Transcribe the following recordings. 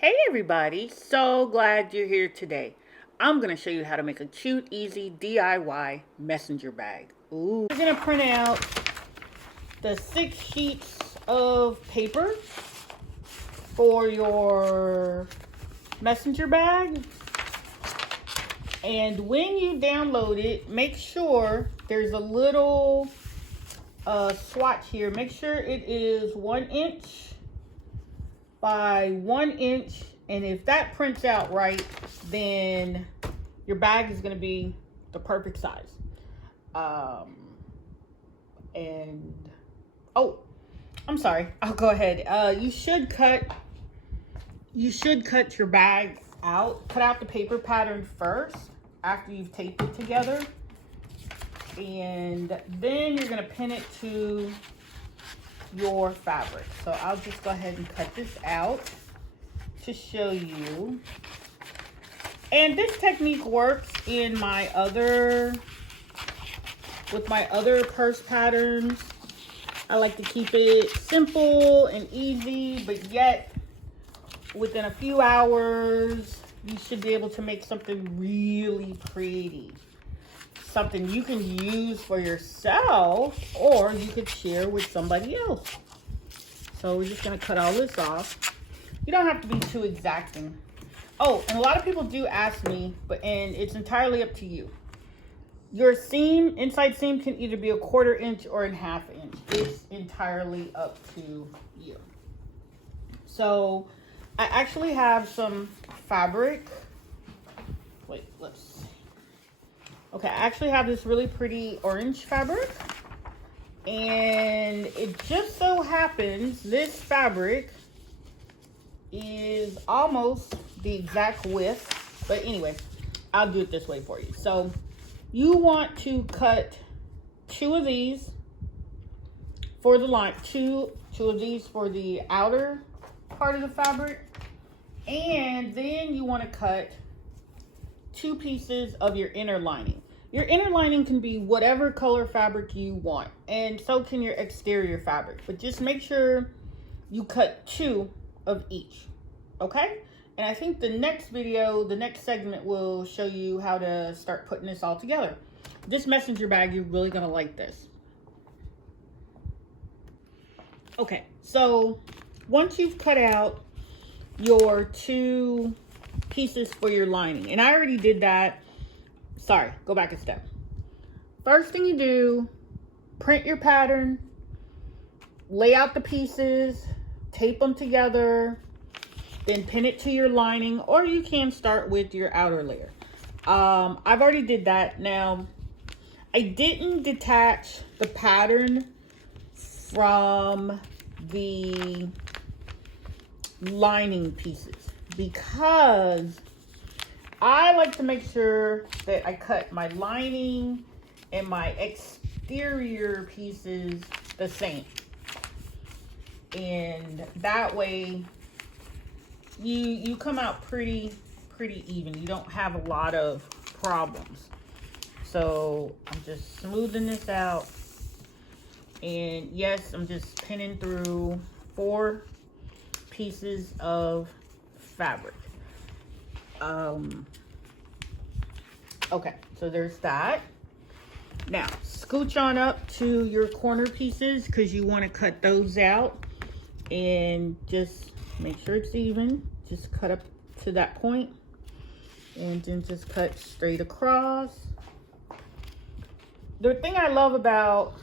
Hey everybody, so glad you're here today. I'm going to show you how to make a cute, easy DIY messenger bag. Ooh. You're going to print out the 6 sheets of paper for your messenger bag. And when you download it, make sure there's a little swatch here. Make sure it is 1 inch by 1 inch, and if that prints out right, then your bag is going to be the perfect size. I'm sorry, I'll go ahead. You should cut your bag out. Cut out the paper pattern first after you've taped it together, and then you're going to pin it to your fabric. So I'll just go ahead and cut this out to show you. And this technique works in with my other purse patterns. I like to keep it simple and easy, but yet within a few hours you should be able to make something really pretty. Something you can use for yourself, or you could share with somebody else. So we're just going to cut all this off. You don't have to be too exacting. Oh, and a lot of people do ask me, and it's entirely up to you. Your seam, inside seam, can either be a 1/4 inch or a 1/2 inch. It's entirely up to you. So I actually have some fabric. Wait, let's see. Okay, I actually have this really pretty orange fabric, and it just so happens this fabric is almost the exact width, but anyway, I'll do it this way for you. So you want to cut 2 of these for the line, two of these for the outer part of the fabric, and then you want to cut 2 pieces of your inner lining. Your inner lining can be whatever color fabric you want, and so can your exterior fabric, but just make sure you cut 2 of each, okay? And I think the next segment will show you how to start putting this all together. This messenger bag, you're really gonna like this. Okay, so once you've cut out your 2 pieces for your lining, and I already did that. Sorry, go back a step. First thing you do, print your pattern, lay out the pieces, tape them together, then pin it to your lining, or you can start with your outer layer. I've already did that. Now, I didn't detach the pattern from the lining pieces because I like to make sure that I cut my lining and my exterior pieces the same. And that way you come out pretty even. You don't have a lot of problems. So I'm just smoothing this out. And yes, I'm just pinning through 4 pieces of fabric. Okay, so there's that. Now, scooch on up to your corner pieces because you want to cut those out, and just make sure it's even. Just cut up to that point, and then just cut straight across. The thing I love about,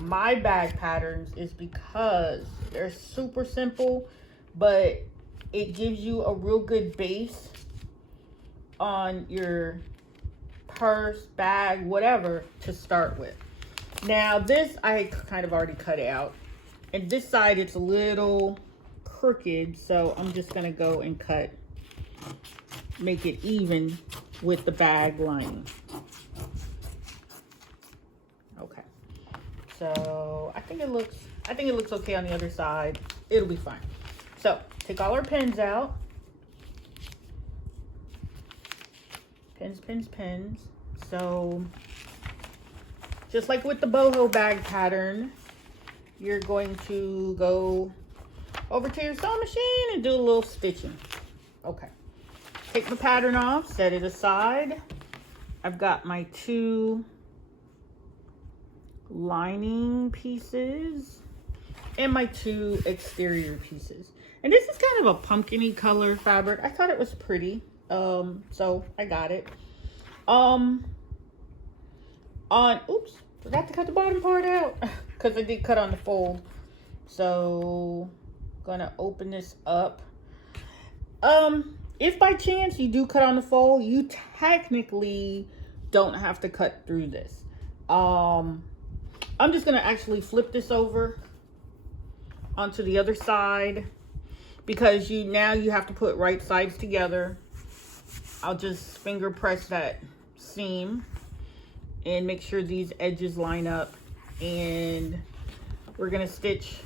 my bag patterns is because they're super simple, but it gives you a real good base on your purse, bag, whatever to start with. Now this I kind of already cut out, and this side it's a little crooked, so I'm just gonna go and make it even with the bag lining. Okay, so I think it looks okay on the other side. It'll be fine. So take all our pins out. Pins. So just like with the boho bag pattern, you're going to go over to your sewing machine and do a little stitching. Okay. Take the pattern off, set it aside. I've got my 2 lining pieces and my 2 exterior pieces. And this is kind of a pumpkin-y color fabric. I thought it was pretty. So I got it. Oops, forgot to cut the bottom part out because I did cut on the fold. So gonna open this up. If by chance you do cut on the fold, you technically don't have to cut through this. I'm just gonna actually flip this over onto the other side because now you have to put right sides together. I'll just finger press that seam and make sure these edges line up, and we're gonna stitch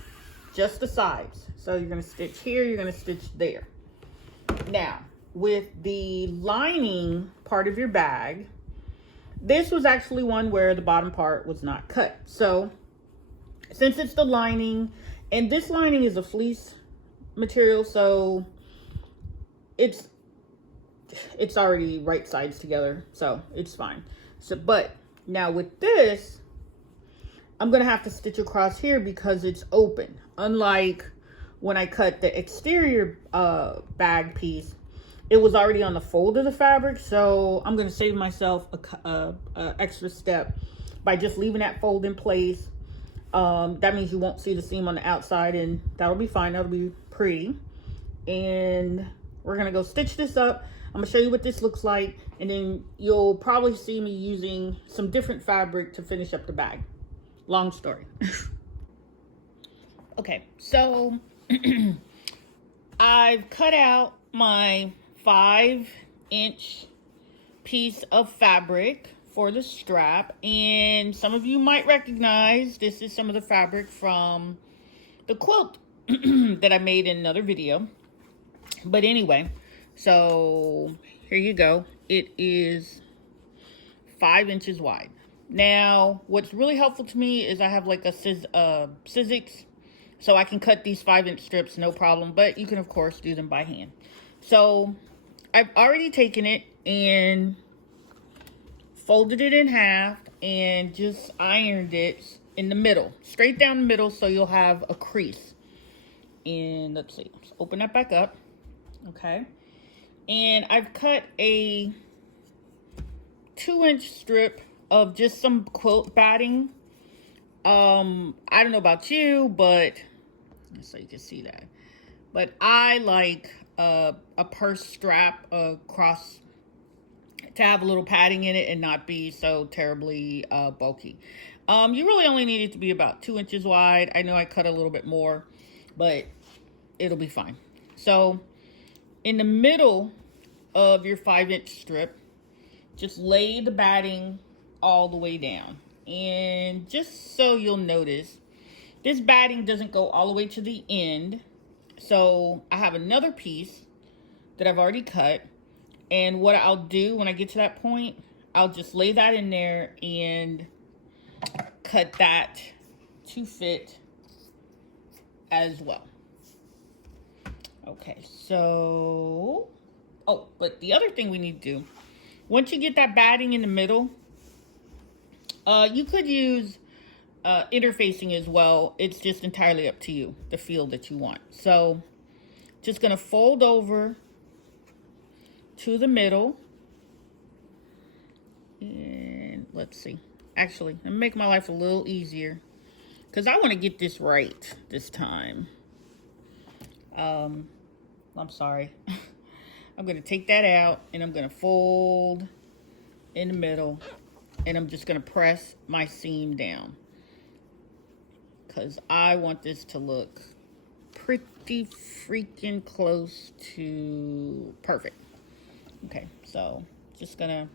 just the sides. So you're gonna stitch here, you're gonna stitch there. Now, with the lining part of your bag, this was actually one where the bottom part was not cut. So since it's the lining, and this lining is a fleece material, so it's already right sides together, so it's fine. So, but now with this, I'm gonna have to stitch across here because it's open. Unlike when I cut the exterior bag piece, it was already on the fold of the fabric, so I'm gonna save myself a extra step by just leaving that fold in place. That means you won't see the seam on the outside, and that'll be fine. That'll be pretty. And we're gonna go stitch this up. I'm gonna show you what this looks like, and then you'll probably see me using some different fabric to finish up the bag. Long story. Okay, so I've cut out my 5-inch piece of fabric for the strap, and some of you might recognize this is some of the fabric from the quilt that I made in another video. But anyway, so here you go. It is 5 inches wide. Now, what's really helpful to me is I have like a Sizzix, so I can cut these 5-inch strips, no problem. But you can, of course, do them by hand. So I've already taken it and folded it in half and just ironed it in the middle, straight down the middle, so you'll have a crease. And let's see, let's open that back up. Okay. And I've cut a 2-inch strip of just some quilt batting. I don't know about you, but so you can see that. But I like a purse strap across to have a little padding in it and not be so terribly bulky. You really only need it to be about 2 inches wide. I know I cut a little bit more, but it'll be fine. So in the middle of your 5-inch strip, just lay the batting all the way down. And just so you'll notice, this batting doesn't go all the way to the end. So I have another piece that I've already cut. And what I'll do when I get to that point, I'll just lay that in there and cut that to fit as well. Okay, so, oh, but the other thing we need to do, once you get that batting in the middle, you could use interfacing as well. It's just entirely up to you, the feel that you want. So just gonna fold over to the middle. And let's see. Actually, I'm make my life a little easier because I want to get this right this time. I'm sorry. I'm going to take that out and I'm going to fold in the middle, and I'm just going to press my seam down because I want this to look pretty freaking close to perfect. Okay, so just gonna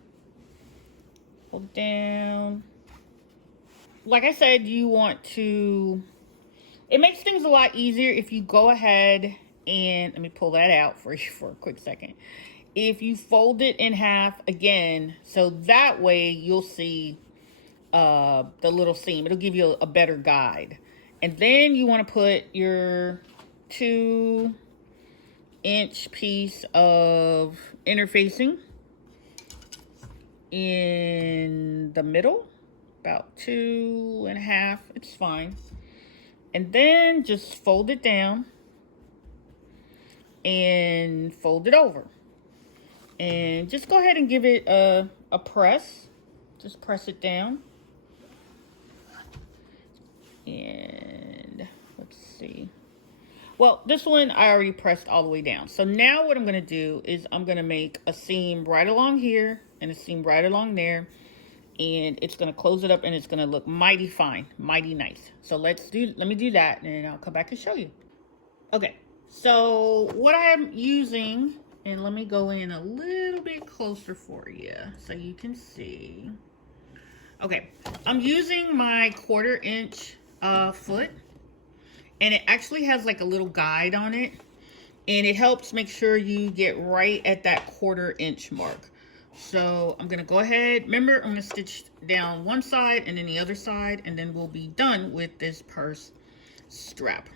hold down. Like I said, you want to, it makes things a lot easier if you go ahead and, let me pull that out for you for a quick second. If you fold it in half again, so that way you'll see the little seam. It'll give you a better guide. And then you want to put your 2-inch piece of interfacing in the middle, about 2.5, it's fine. And then just fold it down and fold it over. And just go ahead and give it a press. Just press it down. And let's see. Well, this one I already pressed all the way down. So now what I'm going to do is I'm going to make a seam right along here and a seam right along there. And it's going to close it up and it's going to look mighty fine, mighty nice. So let me do that and I'll come back and show you. Okay, so what I'm using, and let me go in a little bit closer for you so you can see. Okay, I'm using my 1/4 inch foot, and it actually has like a little guide on it, and it helps make sure you get right at that 1/4 inch mark. So I'm gonna go ahead, remember I'm gonna stitch down one side and then the other side, and then we'll be done with this purse strap.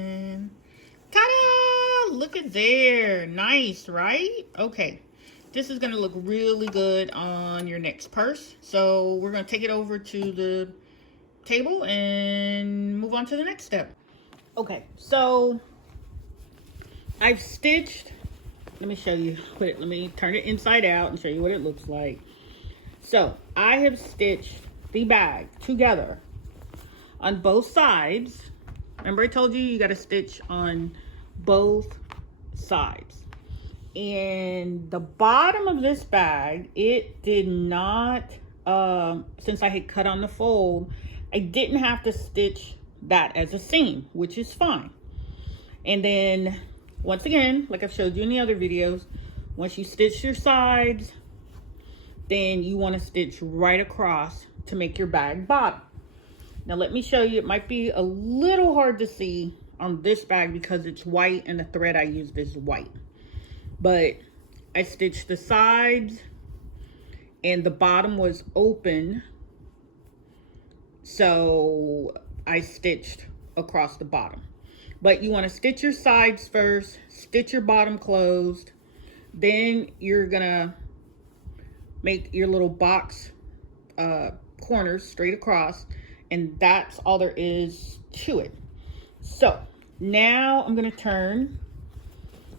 And ta-da! Look at there. Nice, right? Okay. This is going to look really good on your next purse. So we're going to take it over to the table and move on to the next step. Okay, so I've stitched. Let me show you. Let me turn it inside out and show you what it looks like. So I have stitched the bag together on both sides. Remember I told you you got to stitch on both sides. And the bottom of this bag, it did not, since I had cut on the fold, I didn't have to stitch that as a seam, which is fine. And then, once again, like I've showed you in the other videos, once you stitch your sides, then you want to stitch right across to make your bag bottom. Now let me show you, it might be a little hard to see on this bag because it's white and the thread I used is white. But I stitched the sides and the bottom was open. So I stitched across the bottom. But you want to stitch your sides first, stitch your bottom closed. Then you're gonna make your little box corners straight across. And that's all there is to it. So now I'm going to turn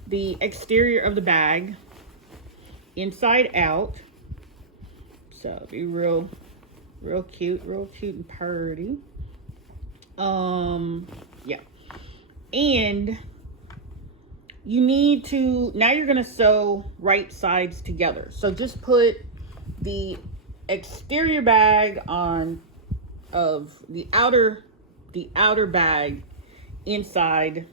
the exterior of the bag inside out. So be real cute and purty. Yeah. And you need to, now you're going to sew right sides together. So just put the exterior bag on of the outer bag inside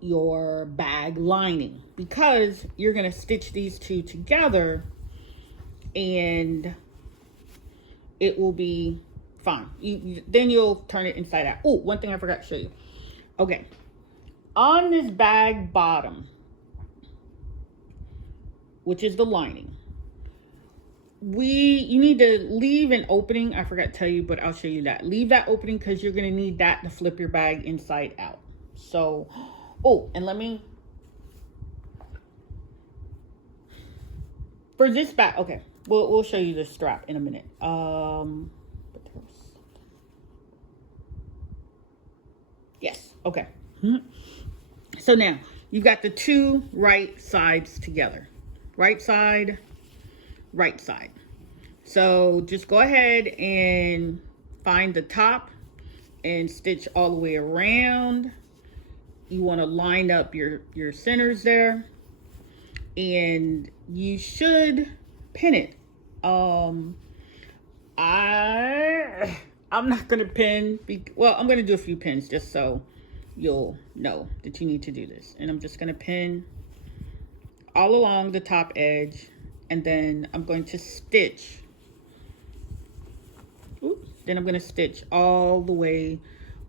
your bag lining, because you're going to stitch these two together and it will be fine. Then you'll turn it inside out. Oh, one thing I forgot to show you. Okay, on this bag bottom, which is the lining, you need to leave an opening. I forgot to tell you, but I'll show you that. Leave that opening because you're going to need that to flip your bag inside out. So, oh, and let me, for this bag, okay, we'll show you the strap in a minute. Yes, okay. So now you got the two right sides together. Right side, right side. So just go ahead and find the top and stitch all the way around. You want to line up your centers there, and you should pin it. I'm not gonna pin, well, I'm gonna do a few pins just so you'll know that you need to do this. And I'm just gonna pin all along the top edge, and then I'm going to stitch Then I'm going to stitch all the way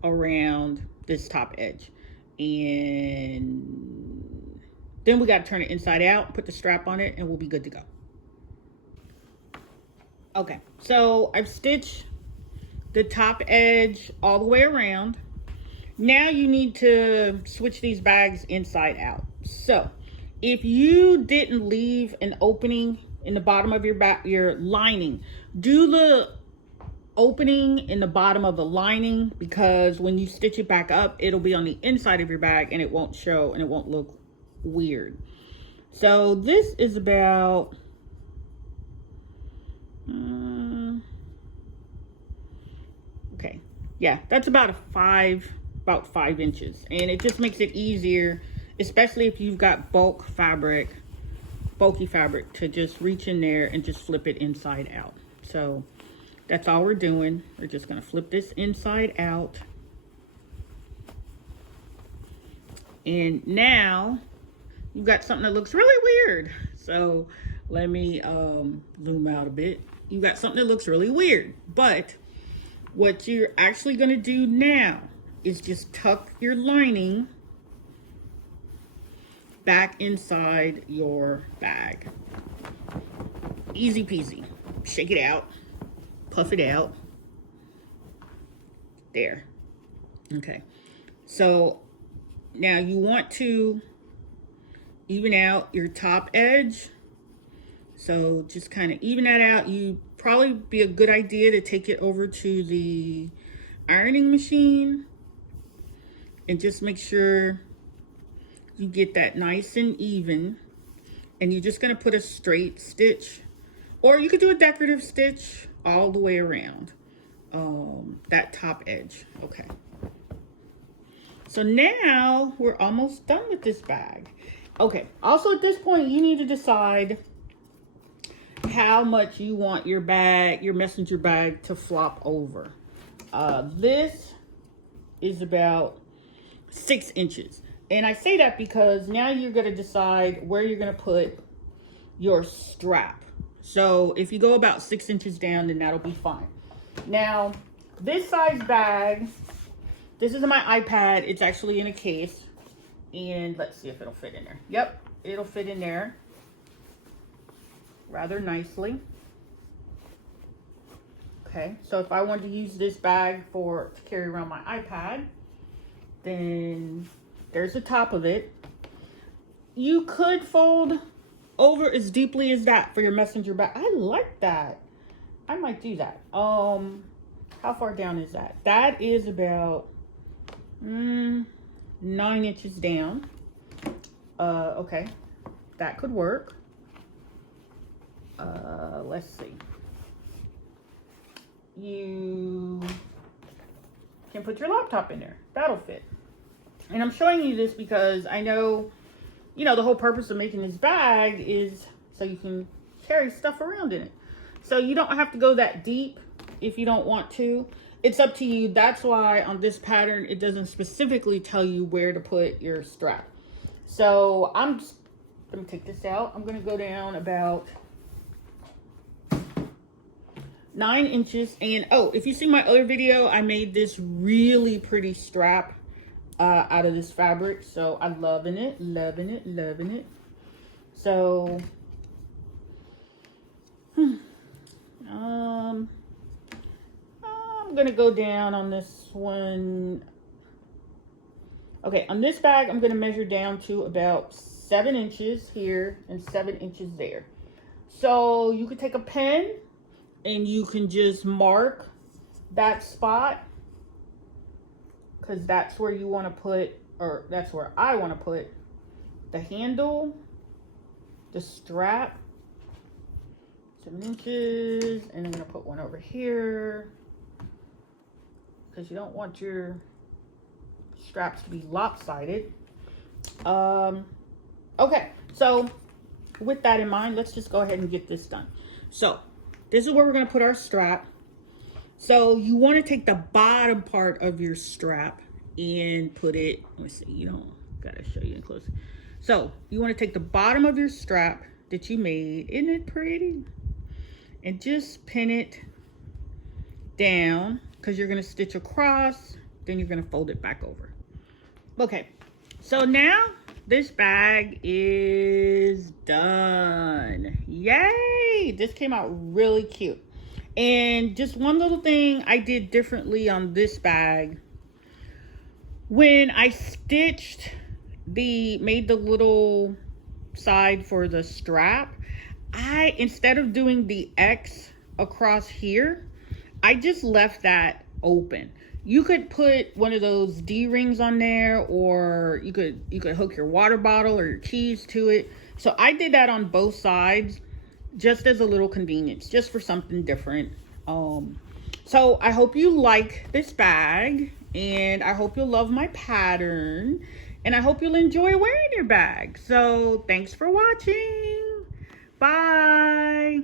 around this top edge. And then we got to turn it inside out, put the strap on it, and we'll be good to go. Okay, so I've stitched the top edge all the way around. Now you need to switch these bags inside out. So if you didn't leave an opening in the bottom of your lining, do the opening in the bottom of the lining, because when you stitch it back up, it'll be on the inside of your bag and it won't show and it won't look weird. So this is about okay, yeah, that's about 5 inches, and it just makes it easier, especially if you've got bulky fabric, to just reach in there and just flip it inside out. So that's all we're doing. We're just going to flip this inside out. And now you've got something that looks really weird. So let me zoom out a bit. You've got something that looks really weird. But what you're actually going to do now is just tuck your lining back inside your bag. Easy peasy. Shake it out. Puff it out. There. Okay. So now you want to even out your top edge. So just kind of even that out. You probably be a good idea to take it over to the ironing machine and just make sure you get that nice and even. And you're just going to put a straight stitch, or you could do a decorative stitch all the way around that top edge. Okay. So now we're almost done with this bag. Okay. Also at this point, you need to decide how much you want your bag, your messenger bag, to flop over. This is about 6 inches. And I say that because now you're going to decide where you're going to put your strap. So if you go about 6 inches down, then that'll be fine. Now, this size bag, this is my iPad. It's actually in a case. And let's see if it'll fit in there. Yep, it'll fit in there rather nicely. Okay, so if I wanted to use this bag to carry around my iPad, then there's the top of it. You could fold over as deeply as that for your messenger bag. I like that. I might do that. How far down is that? That is about 9 inches down. Okay, that could work. Let's see. You can put your laptop in there. That'll fit. And I'm showing you this because I know, you know, the whole purpose of making this bag is so you can carry stuff around in it. So you don't have to go that deep if you don't want to. It's up to you. That's why on this pattern, it doesn't specifically tell you where to put your strap. So I'm just going to take this out. I'm going to go down about 9 inches. And oh, if you see my other video, I made this really pretty strap out of this fabric. So I'm loving it, loving it, loving it. So I'm gonna go down on this one. Okay, on this bag, I'm gonna measure down to about 7 inches here and 7 inches there. So you could take a pen and you can just mark that spot, because that's where you want to put, or that's where I want to put the handle, the strap, 7 inches, and I'm going to put one over here because you don't want your straps to be lopsided. Okay, so with that in mind, let's just go ahead and get this done. So this is where we're going to put our strap. So you want to take the bottom part of your strap and put it, let's see, you don't gotta show you in close. So you want to take the bottom of your strap that you made, isn't it pretty? And just pin it down because you're going to stitch across, then you're going to fold it back over. Okay, so now this bag is done. Yay! This came out really cute. And just one little thing I did differently on this bag. When I stitched made the little side for the strap, instead of doing the X across here, I just left that open. You could put one of those D-rings on there, or you could hook your water bottle or your keys to it. So I did that on both sides just as a little convenience, just for something different. So I hope you like this bag, and I hope you'll love my pattern, and I hope you'll enjoy wearing your bag. So thanks for watching. Bye.